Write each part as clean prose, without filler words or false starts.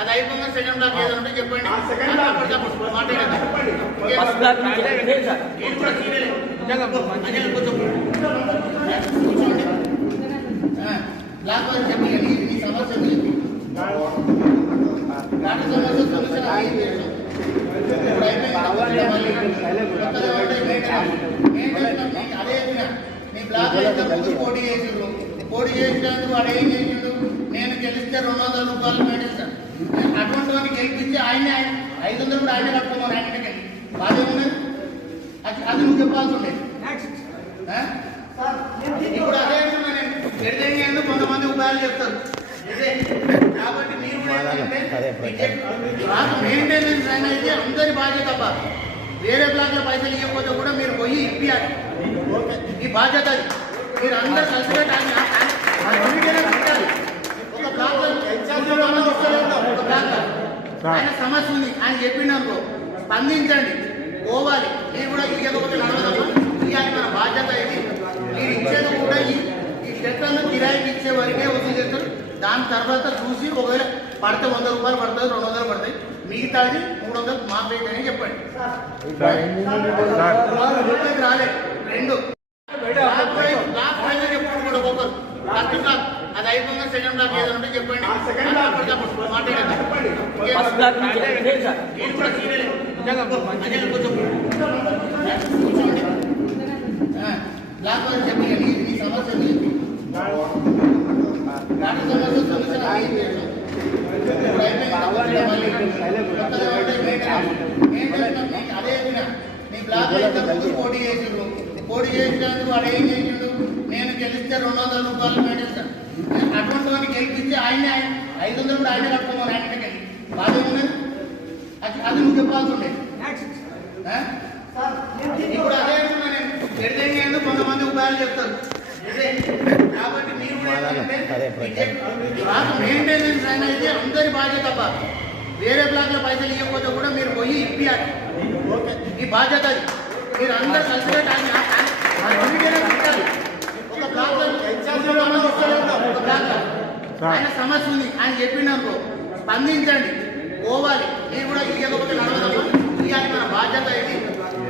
అది అయిపోయిన second black ఏదంటే చెప్పండి. బ్లాక్ చెప్పండి ఈ సమస్య పోటీ చేసినందుకు వాడు ఏం చేసిండు, నేను గెలిస్తే 200 రూపాయలు మేడిస్తాను, అటువంటి వాడిని గెలిపించి ఆయన 500 కూడా ఆయన కట్టుకోమని ఆయనకి బాధ్యత ఉన్నది. అది నువ్వు చెప్పాల్సి ఉండేది. ఇప్పుడు అదే అంటున్నా నేను, ఎడిటింగ్ కొంతమంది ఉపాయాలు చెప్తారు. కాబట్టి మీరు మెయింటెనెన్స్ అయితే అందరి బాధ్యత తప్ప, వేరే బ్లాక్లో పైసలు ఇవ్వకపోతే కూడా మీరు పోయి ఇప్పియాలి. ఈ బాధ్యత మీరు అందరూ కలిసి పెట్టాలి. ఒక బ్లాక్ ఆయన సమస్య ఉంది ఆయన చెప్పినప్పుడు స్పందించండి, పోవాలి. మీరు కూడా ఇవ్వకపోతే నడవదమ్మా, ఇవ్వాలి. మన బాధ్యత ఇది. మీరు ఇచ్చేది కూడా ఈ చెట్లను కిరాయికి ఇచ్చే వరకే వసూలు చేస్తారు. దాని తర్వాత చూసి ఒకవేళ పడితే 100 రూపాయలు పడుతుంది, 200 పడతాయి, మిగతాది 300 మాఫీ అని చెప్పండి. రాలేదు రెండు అది అయిపోయిన సెకండ్ బ్లాక్ ఏదంటే చెప్పండి. బ్లాక్ చెప్పండి ఈ సమస్య అదే నీ బ్లాక్ పోటీ చేసిండు, పోటీ చేసినందుకు వాడు ఏం చేసిండు, నేను గెలిస్తే 200 రూపాయలు మేడిస్తాను, అటువంటి వాడిని గెలిపించి ఆయన 500 కూడా ఆయన కట్టుకోమని ఆయనకి బాధ్యత ఉన్నది. అది నువ్వు చెప్పాల్సి ఉండేది. ఇప్పుడు అదే అంటున్నా నేను, ఎడిటింగ్ కొంతమంది ఉపాయాలు చెప్తారు. కాబట్టి మీరు మెయింటెనెన్స్ అయితే అందరి బాధ్యత తప్ప, వేరే బ్లాక్లో పైసలు ఇవ్వకపోతే కూడా మీరు పోయి ఇప్పియాలి. ఈ బాధ్యత అది. మీరు అందరూ కలిసి పెట్టాలి. ఒక బ్లాక్లో ఆయన సమస్య ఉంది ఆయన చెప్పినప్పుడు స్పందించండి, పోవాలి. మీరు కూడా ఇవ్వకపోతే నడవదమ్మా, ఇవ్వాలి. మన బాధ్యత ఇది.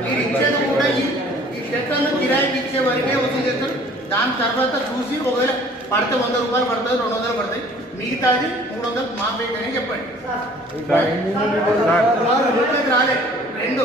మీరు ఇచ్చేది కూడా ఈ చెట్లను కిరాయికి ఇచ్చే వరకే వసూలు చేస్తారు. దాని తర్వాత చూసి ఒకవేళ పడితే 100 రూపాయలు పడుతుంది, 200 పడతాయి, మిగతాది 300 మాఫీ అని చెప్పండి. రాలేదు రెండు